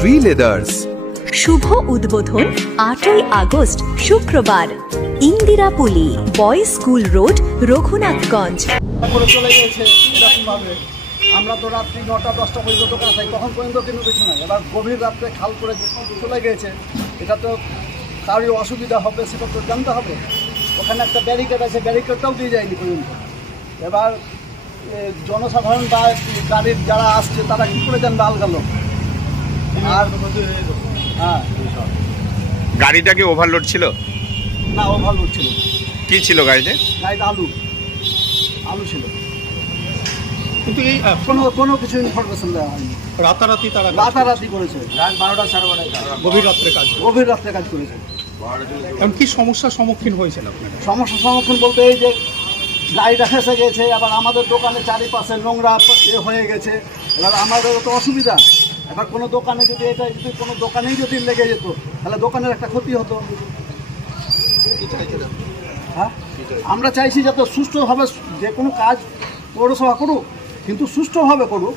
Shri leathers. শুভ উদ্বোধন 8ই August শুক্রবার, ইন্দিরাপুলি, boys school road, Raghunathganj. চলে গেছে এরকম ভাবে আমরা তো রাত্রি 9টা-10টা পর্যন্ত দোকানে থাকি, তখন পর্যন্ত কিন্তু কিছু নাই। এবার গভীর রাত্রে খাল করে চলে গেছে, এটা তো কারোর অসুবিধা হবে সেটা তো জানতে হবে। ওখানে একটা ব্যারিকেড আছে, ব্যারিকেডটাও দিয়ে যায়নি পর্যন্ত। এবার জনসাধারণ বা গাড়ির যারা আসছে তারা কী করে জানবে আলগালো। আর হ্যাঁ, গাড়িটা কি ওভারলোড ছিল? না, ওভারলোড ছিল। কি ছিল গাড়িতে? গাড়িতে আলু ছিল, কিন্তু এই কোনো কিছু ইনফরমেশন দেওয়া হয়নি। রাতারাতি করেছে, রাত 12টা সাড়ে 12টায় গভীর রাত্রে কাজ করেছে। কি সমস্যার সম্মুখীন হয়েছেন আপনারা? সমস্যার সম্মুখীন বলতে এই যে গাড়িটা ফেসে গেছে, আবার আমাদের দোকানে চারিপাশে নোংরা হয়ে গেছে, এবার আমাদেরও তো অসুবিধা। এবার কোনো দোকানে যদি কোনো দোকানেই যদি লেগে যেত তাহলে দোকানের একটা ক্ষতি হতো। হ্যাঁ, আমরা চাইছি যাতে সুষ্ঠুভাবে যে কোনো কাজ পৌরসভা করুক, কিন্তু সুষ্ঠুভাবে করুক,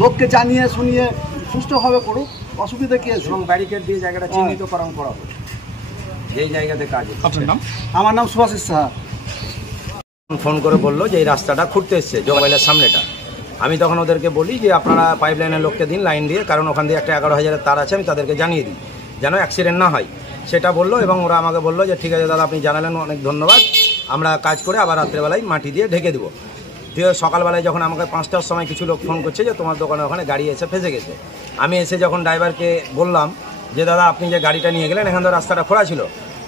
লোককে জানিয়ে শুনিয়ে সুষ্ঠুভাবে করুক। অসুবিধা কি আছে? এবং ব্যারিকেড দিয়ে জায়গাটা চিহ্নিতকরণ করা হবে যেই জায়গাতে কাজ। আপনার নাম? আমার নাম সুভাষিস সাহা। ফোন করে বললো যে এই রাস্তাটা খুঁড়তে এসছে জগাইলের সামনেটা। আমি তখন ওদেরকে বলি যে আপনারা পাইপ লাইনের লোককে দিন লাইন দিয়ে, কারণ ওখান দিয়ে একটা 11,000-এর তার আছে, আমি তাদেরকে জানিয়ে দিই যেন অ্যাক্সিডেন্ট না হয়। সেটা বললো এবং ওরা আমাকে বললো যে ঠিক আছে দাদা, আপনি জানালেন, অনেক ধন্যবাদ, আমরা কাজ করে আবার রাত্রেবেলায় মাটি দিয়ে ঢেকে দেবো। দিয়ে সকালবেলায় যখন আমাকে 5টার সময় কিছু লোক ফোন করছে যে তোমার দোকানে ওখানে গাড়ি এসে ফেসে গেছে, আমি এসে যখন ড্রাইভারকে বললাম যে দাদা আপনি যে গাড়িটা নিয়ে গেলেন এখান থেকে রাস্তাটা খোঁড়া ছিল,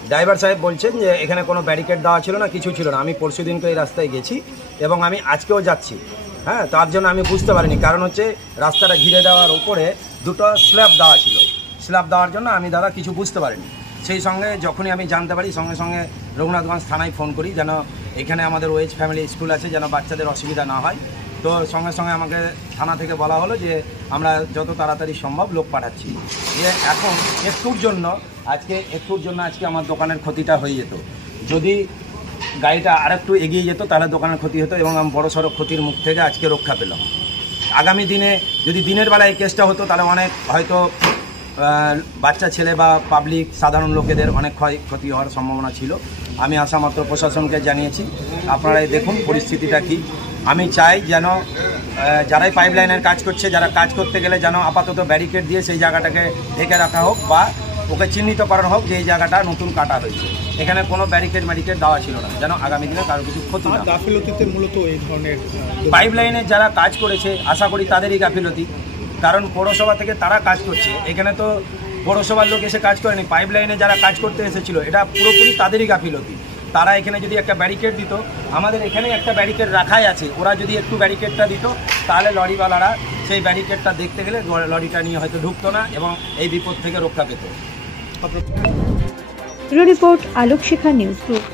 ড্রাইভার সাহেব বলছেন যে এখানে কোনো ব্যারিকেড দেওয়া ছিল না, কিছু ছিল না। আমি পরশু দিনকে এই রাস্তায় গেছি এবং আমি আজকেও যাচ্ছি। হ্যাঁ, তার জন্য আমি বুঝতে পারিনি, কারণ হচ্ছে রাস্তাটা ঘিরে দেওয়ার উপরে দুটো স্ল্যাব দেওয়া ছিল, স্ল্যাব দেওয়ার জন্য আমি দাদা কিছু বুঝতে পারিনি। সেই সঙ্গে যখনই আমি জানতে পারি সঙ্গে সঙ্গে রঘুনাথগঞ্জ থানায় ফোন করি যেন এখানে আমাদের ওয়েজ ফ্যামিলি স্কুল আছে, যেন বাচ্চাদের অসুবিধা না হয়। তো সঙ্গে সঙ্গে আমাকে থানা থেকে বলা হলো যে আমরা যত তাড়াতাড়ি সম্ভব লোক পাঠাচ্ছি। যে এখন একটুর জন্য আজকে আমার দোকানের ক্ষতিটা হয়ে যেত। যদি গাড়িটা আরেকটু এগিয়ে যেত তাহলে দোকানের ক্ষতি হতো এবং আমি বড়সড় ক্ষতির মুখ থেকে আজকে রক্ষা পেলাম। আগামী দিনে যদি দিনের বেলায় কেসটা হতো তাহলে অনেক হয়তো বাচ্চা ছেলে বা পাবলিক সাধারণ লোকেদের অনেক ক্ষতি হওয়ার সম্ভাবনা ছিল। আমি আসামাত্র প্রশাসনকে জানিয়েছি, আপনারাই দেখুন পরিস্থিতিটা কী। আমি চাই যেন যারাই পাইপ লাইনের কাজ করছে, যারা কাজ করতে গেলে যেন আপাতত ব্যারিকেড দিয়ে সেই জায়গাটাকে ঢেকে রাখা হোক বা ওকে চিহ্নিতকরণ হোক যে এই জায়গাটা নতুন কাটা হয়েছে। এখানে কোনো ব্যারিকেড দেওয়া ছিল না, যেন আগামী দিনে কারো কিছু ক্ষতি না। গাফিলতিতে মূলত এই ধরনের পাইপ লাইনে যারা কাজ করেছে আশা করি তাদেরই গাফিলতি, কারণ পৌরসভা থেকে তারা কাজ করছে, এখানে তো পৌরসভার লোক এসে কাজ করেনি। পাইপ লাইনে যারা কাজ করতে এসেছিল এটা পুরোপুরি তাদেরই গাফিলতি। তারা এখানে যদি একটা ব্যারিকেড দিত, আমাদের এখানে একটা ব্যারিকেড রাখাই আছে, ওরা যদি একটু ব্যারিকেডটা দিত তাহলে লরিওয়ালারা সেই ব্যারিকেডটা দেখতে গেলে লরিটা নিয়ে হয়তো ঢুকতো না এবং এই বিপদ থেকে রক্ষা পেত। রিপোর্ট আলোক শিখা নিউজ গ্রুপ।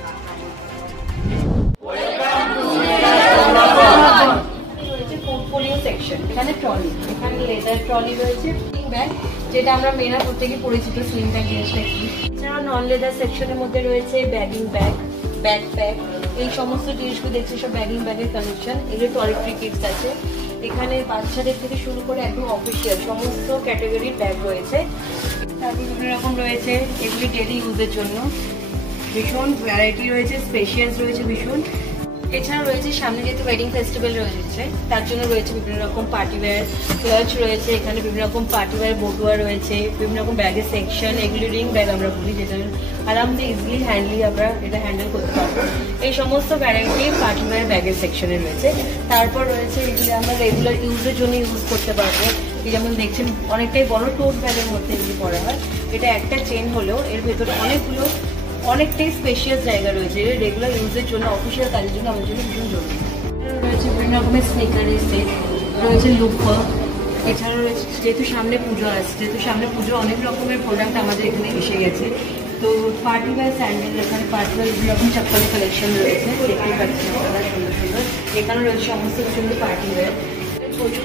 এখানে ট্রলি, এখানে লেদার ট্রলি রয়েছে, ব্যাগ যেটা আমরা মেয়েরা প্রত্যেকে পরিচিত, স্লিং ব্যাগ জিনিসটা কি। এছাড়াও নন লেদার সেকশনের মধ্যে রয়েছে ব্যাগিং ব্যাগ, ব্যাকপ্যাক, এই সমস্ত জিনিসগুলো দেখছি সব ব্যাগিং ব্যাগের কালেকশন। এগুলো টয়লেট্রি কিটস আছে, এখানে বাচ্চাদের থেকে শুরু করে একদম অফিসিয়াল সমস্ত ক্যাটাগরির ব্যাগ রয়েছে। তারপর বিভিন্ন রকম রয়েছে, এগুলি ডেলি ইউজের জন্য ভীষণ ভ্যারাইটি রয়েছে, স্পেশিয়াস রয়েছে ভীষণ। এছাড়া রয়েছে সামনে যেহেতু ওয়েডিং ফেস্টিভ্যাল রয়েছে তার জন্য রয়েছে বিভিন্ন রকম পার্টিওয়্যার ক্লাচ রয়েছে, এখানে বিভিন্ন রকম পার্টিওয়্যার বটুয়া রয়েছে, বিভিন্ন রকম ব্যাগের সেকশন। এগুলি রিং ব্যাগ আমরা বলি, যেটা আরামসে ইজিলি আমরা এটা হ্যান্ডেল করতে পারবো। এই সমস্ত ভ্যারাইটি পার্টিওয়্যার ব্যাগের সেকশনে রয়েছে। তারপর রয়েছে এগুলি আমরা রেগুলার ইউজের জন্য ইউজ করতে পারবো। এই যেমন দেখছেন অনেকটাই বড় টোট ব্যাগের মধ্যে এগুলি পড়া হয়। এটা একটা চেন হলেও এর ভেতরে অনেকটাই স্পেশিয়াস জায়গা রয়েছে, রেগুলার ইউজের জন্য, অফিসিয়াল কাজের জন্য আমাদের জন্য ভীষণ জরুরি। রয়েছে বিভিন্ন রকমের স্নিকারের সেট, রয়েছে লুপার। এছাড়াও রয়েছে যেহেতু সামনে পুজো অনেক রকমের প্রোডাক্ট আমাদের এখানে এসে গেছে। তো পার্টিওয়্যার স্যান্ডেল, এখানে পার্টিওয়্যার বিভিন্ন রকম চপ্পলের কালেকশন রয়েছে, দেখতেই পাচ্ছেন আপনারা সুন্দর সুন্দর। এখানে রয়েছে সমস্ত সুন্দর পার্টিওয়্যার,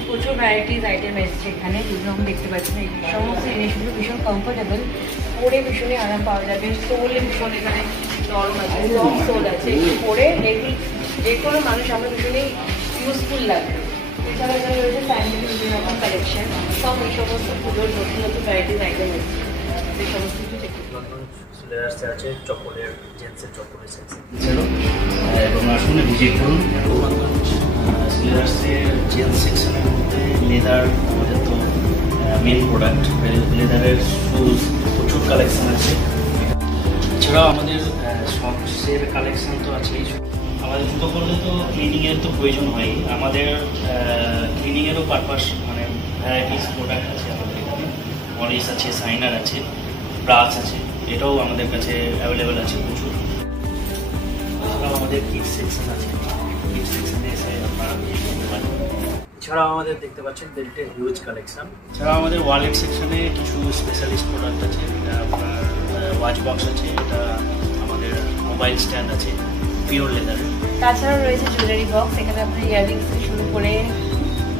প্রচুর ভ্যারাইটিস আইটেম এসেছে এখানে, বিভিন্ন রকম দেখতে পাচ্ছেন। এই সমস্ত জিনিসগুলো ভীষণ কমফোর্টেবল, পরে ভীষণই আরাম পাওয়া যাবে। সোলে ভীষণ এখানে নরম আছে, লং সোল আছে, পরে এগুলি যে কোনো মানুষ আমরা ভীষণই ইউজফুল লাগবে। এছাড়া এখানে রয়েছে ফ্যামিলি বিভিন্ন রকম কালেকশন, সব এই সমস্ত পুজোর নতুন নতুন ভ্যারাইটিস আইটেম এসেছে, সেই সমস্ত কিছু দেখতে সিলেবাসে আছে চপ্পলের, জেন্টসের চপ্পলের সেকশন এবং আসুন ভিজিট করুন। সিলেবাসের জেন্টস সেকশনের মধ্যে লেদার আমাদের তো মেন প্রোডাক্ট, লেদারের শুজ প্রচুর কালেকশন আছে। এছাড়াও আমাদের শর্টসের কালেকশন তো আছেই। আমাদের জুতো করলে তো ক্লিনিংয়ের তো প্রয়োজন হয়, আমাদের ক্লিনিংয়েরও পারপাস মানে ভ্যারাইটিস প্রোডাক্ট আছে আমাদের এখানে। পলিশ আছে, সাইনার আছে, ব্রাশ আছে, এটাও আমাদের কাছে অ্যাভেলেবেল আছে প্রচুর। এছাড়াও আমাদের কিডস সেকশন আছে, কিডস সেকশনে এসে আপনারা ভিজিট করতে পারেন। এছাড়াও আমাদের দেখতে পাচ্ছেন বেল্টের হিউজ কালেকশন। এছাড়াও আমাদের ওয়ালেট সেকশনে কিছু স্পেশালিস্ট প্রোডাক্ট আছে, এটা আপনার ওয়াচ বক্স আছে, এটা আমাদের মোবাইল স্ট্যান্ড আছে পিওর লেদারের। তাছাড়াও রয়েছে জুয়েলারি বক্স, এখানে আপনি ইয়াররিংস থেকে শুরু করে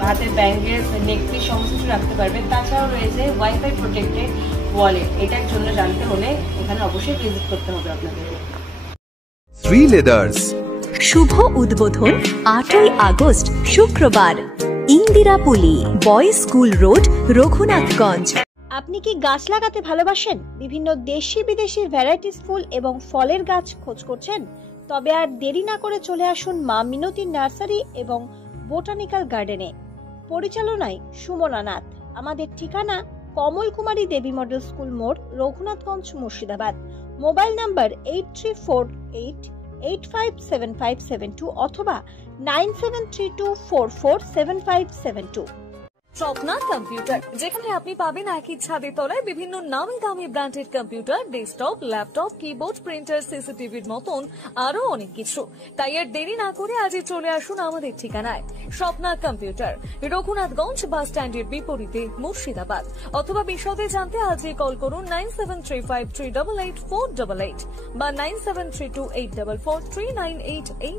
হাতের ব্যাঙ্গের নেকপিস সমস্ত কিছু রাখতে পারবেন। তাছাড়াও রয়েছে ওয়াইফাই প্রোটেক্টেড ওয়ালেট, এটার জন্য জানতে হলে এখানে অবশ্যই ভিজিট করতে হবে আপনাদের। শ্রী লেদার্স শুভ উদ্বোধন 8ই আগস্ট শুক্রবার, ইন্দিরাপুলি, বয়েজ স্কুল রোড, রঘুনাথগঞ্জ। আপনি কি গাছ লাগাতে ভালোবাসেন? বিভিন্ন দেশি বিদেশি ভ্যারাইটিস ফুল এবং ফলের গাছ খোঁজ করছেন? তবে আর দেরি না করে চলে আসুন মা মিনতি নার্সারি এবং বোটানিক্যাল গার্ডেনে। পরিচালনায় সুমনা নাথ। আমাদের ঠিকানা কমল কুমারী দেবী মডেল স্কুল মোড়, রঘুনাথগঞ্জ, মুর্শিদাবাদ। মোবাইল নাম্বার 8348857572 অথবা 9732447572। স্বপ্না কম্পিউটার, যেখানে আপনি পাবেন একই ছাদের তলায় বিভিন্ন নামি দামি branded computer, desktop, laptop, keyboard, printer, সিসিটিভির মতন আরো অনেক কিছু। তাই আর দেরি না করে আজই চলে আসুন আমাদের ঠিকানায়, স্বপ্না কম্পিউটার, রঘুনাথগঞ্জ বাস স্ট্যান্ডের বিপরীতে, মুর্শিদাবাদ। অথবা বিশদে জানতে আজই কল করুন 9735388488 বা 9732844398 এই